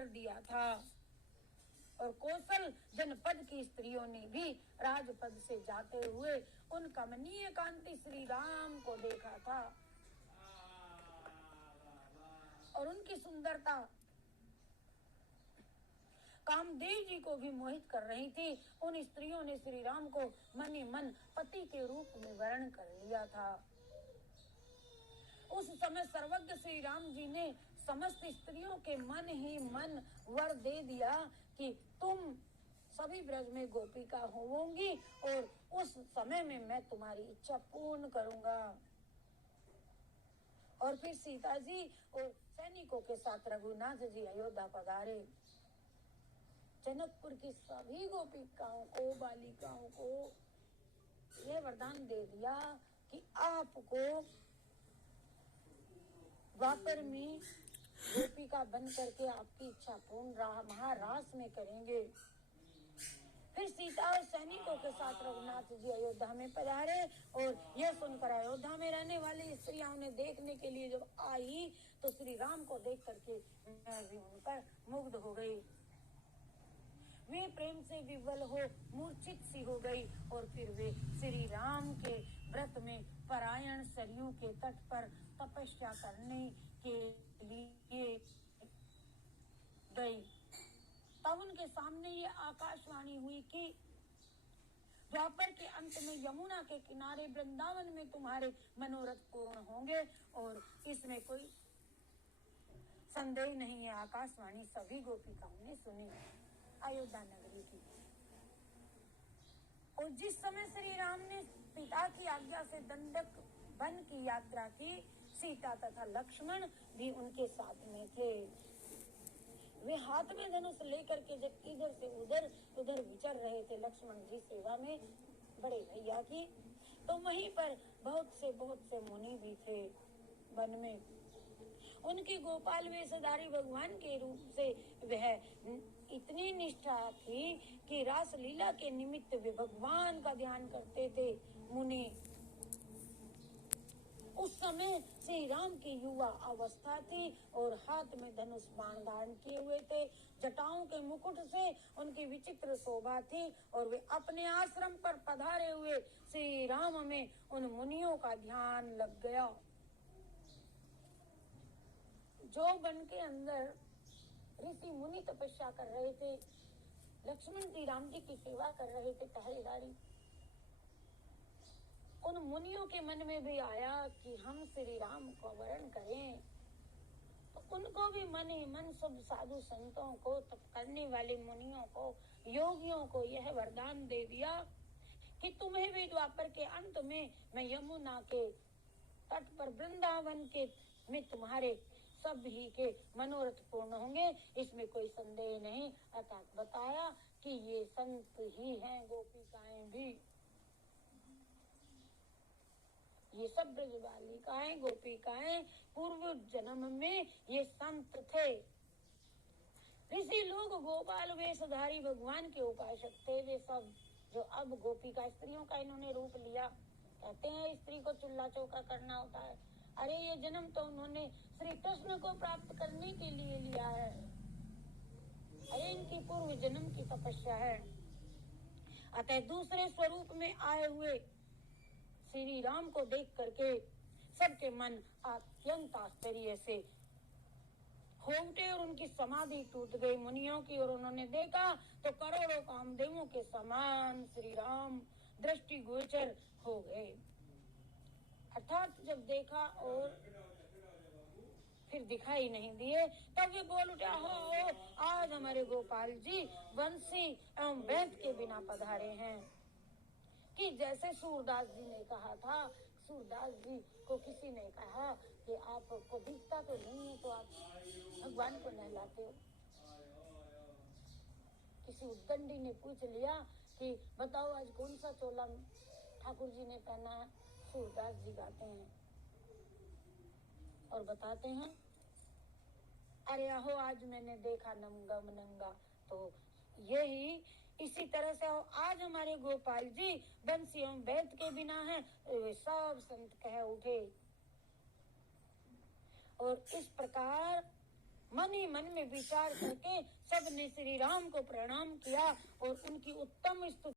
कर दिया था। और कौशल जनपद की स्त्रियों ने भी राजपद से जाते हुए उन कमनीय कांति श्री राम को देखा था और उनकी सुंदरता कामदेव जी को भी मोहित कर रही थी। उन स्त्रियों ने श्री राम को मन ही मन पति के रूप में वर्ण कर लिया था। उस समय सर्वज्ञ श्री राम जी ने समस्त स्त्रियों के मन ही मन वर दे दिया कि तुम सभी ब्रज में गोपिका होंगी और उस समय में मैं तुम्हारी इच्छा पूर्ण करूंगा। और फिर सीता जी और सैनिकों के साथ रघुनाथ जी अयोध्या पधारे। जनकपुर की सभी गोपिकाओं को, बालिकाओं को यह वरदान दे दिया कि आपको द्वापर में गोपिका बन करके आपकी इच्छा पूर्ण महारास में करेंगे। फिर सीता और सैनिकों के साथ रघुनाथ जी अयोध्या में पधारे और यह सुनकर अयोध्या में रहने वाली स्त्रियां उन्हें देखने के लिए जब आई तो श्री राम को देख करके मैं भी उन पर मुग्ध हो गई। वे प्रेम से विवल हो मूर्छित सी हो गई और फिर वे श्री राम के व्रत में परायण सरयू के तट पर तपस्या करने के लिए गई। तब उनके सामने ये आकाशवाणी हुई कि द्वापर के अंत में यमुना के किनारे वृंदावन में तुम्हारे मनोरथ पूर्ण होंगे और इसमें कोई संदेह नहीं है। आकाशवाणी सभी गोपिकाओं ने सुनी अयोध्या नगरी की। और जिस समय श्री राम ने पिता की आज्ञा से दंडक वन की यात्रा की, सीता तथा लक्ष्मण भी उनके साथ में थे। वे हाथ में धनुष लेकर के जब इधर से उधर विचर रहे थे लक्ष्मण जी सेवा में बड़े भैया की, तो वहीं पर बहुत से मुनि भी थे। वन में उनकी गोपाल वेशधारी भगवान के रूप से वह इतनी निष्ठा थी कि रास लीला के निमित्त वे भगवान का ध्यान करते थे। मुनि उस समय श्री राम की युवा अवस्था थी और हाथ में धनुष बाण धारण किए हुए थे। जटाओं के मुकुट से उनकी विचित्र शोभा थी और वे अपने आश्रम पर पधारे हुए श्री राम में उन मुनियों का ध्यान लग गया। जो वन के अंदर ऋषि मुनि तपस्या कर रहे थे, लक्ष्मण जी राम जी की सेवा कर रहे थे टहलदारी, उन मुनियों के मन में भी आया कि हम श्री राम को वरण करें। तो उनको भी मन ही मन सब साधु संतों को, तप करने वाले मुनियों को, योगियों को यह वरदान दे दिया कि तुम्हें भी द्वापर के अंत में मैं यमुना के तट पर वृंदावन के में तुम्हारे सभी के मनोरथ पूर्ण होंगे, इसमें कोई संदेह नहीं। अर्थात बताया कि ये संत ही हैं गोपिकाएं भी, ये सब ब्रज बालिकाएं गोपिकाएं पूर्व जन्म में ये संत थे। ऋषि लोग गोपाल वेशधारी भगवान के उपासक थे। वे सब जो अब गोपिका स्त्रियों का इन्होंने रूप लिया, कहते हैं स्त्री को चूल्हा चौका करना होता है। अरे ये जन्म तो उन्होंने श्री कृष्ण को प्राप्त करने के लिए लिया है। अरे इनकी पूर्व जन्म की तपस्या है। अतः दूसरे स्वरूप में आए हुए श्री राम को देख करके सबके मन अत्यंत आश्चर्य से हो उठे और उनकी समाधि टूट गई मुनियों की। और उन्होंने देखा तो करोड़ों कामदेवों के समान श्री राम दृष्टि गोचर हो गए। अर्थात जब देखा और फिर दिखाई नहीं दिए, तब वे बोल उठे, हो आज हमारे गोपाल जी बंसी एवं बैत के बिना पधारे हैं। कि जैसे सूरदास जी ने कहा था, सूरदास जी को किसी ने कहा कि आपको दिखता तो नहीं है तो आप भगवान को नहलाते हो। किसी उद्दंडी ने पूछ लिया कि बताओ आज कौन सा चोला ठाकुर जी ने पहना है। सूरदास जी गाते हैं और बताते हैं, अरे आहो आज मैंने देखा नंगा मनंगा। तो यही इसी तरह से आज हमारे गोपाल जी बंसी एवं बैत के बिना है। वे सब संत कह उठे और इस प्रकार मन ही मन में विचार करके सबने श्री राम को प्रणाम किया और उनकी उत्तम स्तुति